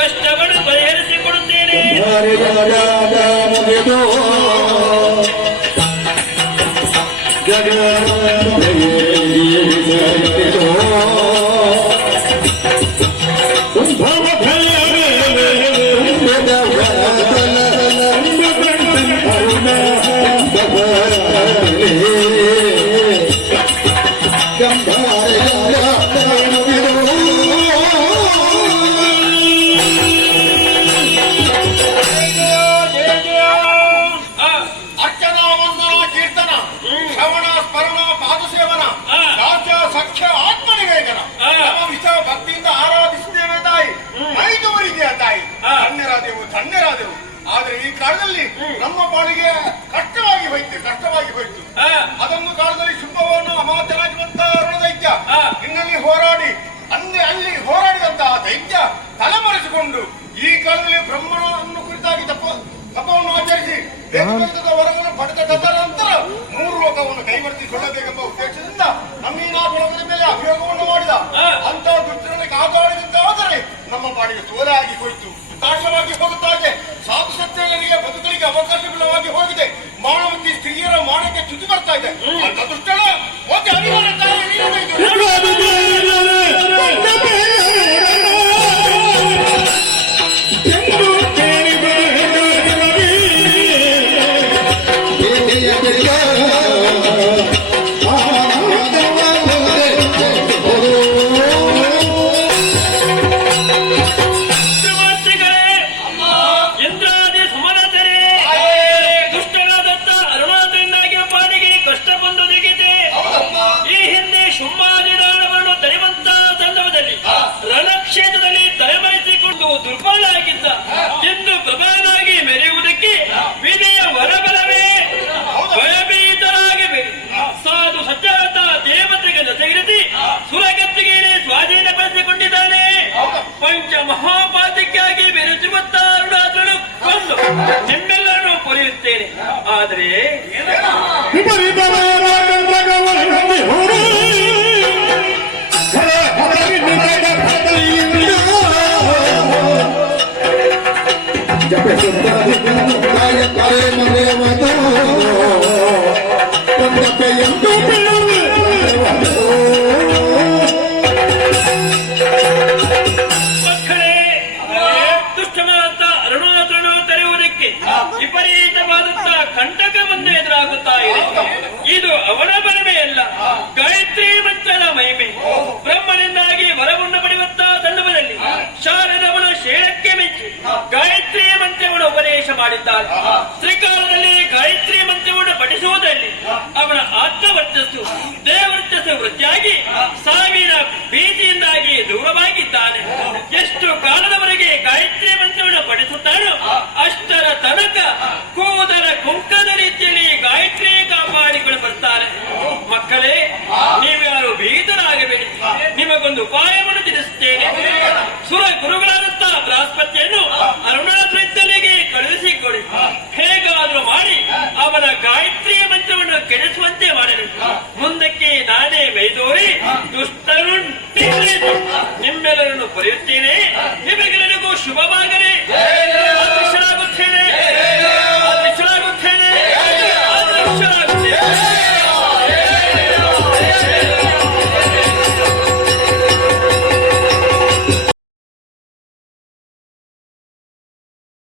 ಕಷ್ಟವನ್ನು ಪರಿಹರಿಸಿಕೊಡುತ್ತೇನೆ. ಧನ್ಯರಾದೆವು. ಆದ್ರೆ ಈ ಕಾಲದಲ್ಲಿ ನಮ್ಮ ಪಾಲಿಗೆ ಕಷ್ಟವಾಗಿ ಹೋಯ್ತು. ಅದೊಂದು ಕಾಲದಲ್ಲಿ ಶುಭವನ್ನು ಅಮಾತ್ಯರಾಗಿರುವಂತಹ ರಣದೈತ್ಯ ಇನ್ನಲ್ಲಿ ಹೋರಾಡಿ ಅಲ್ಲಿ ಹೋರಾಡಿದಂತಹ ದೈತ್ಯ ತಲೆಮರೆಸಿಕೊಂಡು ಈ ಕಾಲದಲ್ಲಿ ಬ್ರಹ್ಮನನ್ನು ಕುರಿತಾಗಿ ತಪವನ್ನು ಆಚರಿಸಿ ವರವನ್ನು ಪಡೆದ ತದನಂತರ 3 ಲೋಕವನ್ನು ಕೈವರ್ತಿಸಿಕೊಳ್ಳಬೇಕೆಂಬ ಉದ್ದೇಶದಿಂದ ನಮ್ಮೀನಾಗುಣದ ಮೇಲೆ ಅಭಿಯೋಗವನ್ನು ಮಾಡಿದ ಅಂತಹ ದುಷ್ಟರಲ್ಲಿ ಕಾದಾಡಿದಂತಾದರೆ ನಮ್ಮ ಪಾಲಿಗೆ ಸೋಲೆ ಆಗಿ ಹೋಯಿತು. ನಾಶವಾಗಿ ಹೋಗುತ್ತಾಗೆ ಸಾಧು ಸತ್ಯರಿಗೆ ಬದುಕಲಿಗೆ ಅವಕಾಶವಿಲ್ಲವಾಗಿ ಹೋಗಿದೆ. ಮಾನವತಿ ಸ್ತ್ರೀಯರ ಮಾನಕ್ಕೆ ಚ್ಯುತಿ ಬರ್ತಾ ಇದೆ. ಅಂತ ದುಷ್ಟಳ ಒಂದು ಕ್ಷೇತ್ರದಲ್ಲಿ ತಲೆಮರೆಸಿಕೊಂಡು ದುರ್ಬಲ ಆಗಿದ್ದ ಎಂದು ಪ್ರಧಾನಾಗಿ ಮೆರೆಯುವುದಕ್ಕೆ ವಿಧಿಯ ವರಬಲವೇ ಭಯಭೀತರಾಗಬೇಕು. ಸಾಧು ಸಜ್ಜಾತ ದೇವತೆಗೆ ನಸೆಗಿರಿಸಿ ಸುರಗತ್ತಿಗೆ ಸ್ವಾಧೀನಪಡಿಸಿಕೊಂಡಿದ್ದಾನೆ. ಪಂಚ ಮಹಾಪಾತಕ್ಕಾಗಿ ಬೆರೆಸಿರುವಂತಾರುಣಾತ್ರನು ಕೊಂದು ನಿಮ್ಮೆಲ್ಲರನ್ನು ಪೊರೆಯುತ್ತೇನೆ. ಆದರೆ ದುಷ್ಟನಾದ ಅರುಣಾತ್ರನು ತೆರೆಯುವುದಕ್ಕೆ ವಿಪರೀತವಾದಂತಹ ಕಂಟಕವನ್ನು ಎದುರಾಗುತ್ತಾ ಇದೆ. ಇದು ಅವನ ಬಲಮೆಯಲ್ಲ, ಗಾಯತ್ರಿ ಮಂತ್ರದ ಮಹಿಮೆ. ಬ್ರಹ್ಮನಿಂದಾಗಿ ವರವನ್ನು ಪಡೆಯುವಂತಹ ಸಂದರ್ಭದಲ್ಲಿ ಶಾರದವನು ಶೇಷಕ್ಕೆ ಮೆಚ್ಚಿ ಗಾಯತ್ರಿ ಮಂತ್ರವನ್ನು ಉಪದೇಶ ಮಾಡಿದ್ದಾನೆ. ತ್ರಿಕಾಲದಲ್ಲಿ ಗಾಯತ್ರಿ ಮಂತ್ರವನ್ನು ಪಠಿಸುವುದರಲ್ಲಿ ಅವನ ಆತ್ಮವರ್ಚಸ್ಸು ದೇವರ್ಚಸ್ಸು ವೃತ್ತಿಯಾಗಿ ಸಾವಿನ ಭೀತಿಯಿಂದಾಗಿ ದೂರವಾಗಿದ್ದಾನೆ. ಎಷ್ಟು ಕಾಲದವರೆಗೆ ಗಾಯತ್ರಿ ಮಂತ್ರವನ್ನು ಪಠಿಸುತ್ತಾನೋ ಅಷ್ಟರ ತನಕ ಕೂದಲ ಕುಂಕದ ರೀತಿಯಲ್ಲಿ ಗಾಯತ್ರಿ ಕಾಪಾಡಿಗಳು ಬರ್ತಾರೆ. ಮಕ್ಕಳೇ, ನೀವ್ಯಾರು ಭೀತರಾಗಬೇಡಿ. ನಿಮಗೊಂದು ಉಪಾಯವನ್ನು ತಿಳಿಸುತ್ತೇನೆ. ಸುರ ಗುರುಗಳಾದಂತಹ ಬೃಹಸ್ಪತಿಯನ್ನು ಅರುಣಾದ್ರಿದ್ದಲಿಗೆ ಕಳುಹಿಸಿಕೊಡಿ. ಹೇಗಾದರೂ ಮಾಡಿ ಅವನ ಗಾಯತ್ರಿಯ ಮಂತ್ರವನ್ನು ಕೆಡಿಸುವಂತೆ ಮಾಡಬೇಕು. ಮುಂದಕ್ಕೆ ನಾನೇ ಮೈದೋರಿ ದುಷ್ಟರು ನಿಮ್ಮೆಲ್ಲರನ್ನು ಬರೆಯುತ್ತೇನೆ. ನಿಮಗೆಲ್ಲರಿಗೂ ಶುಭವಾಗಲಿ.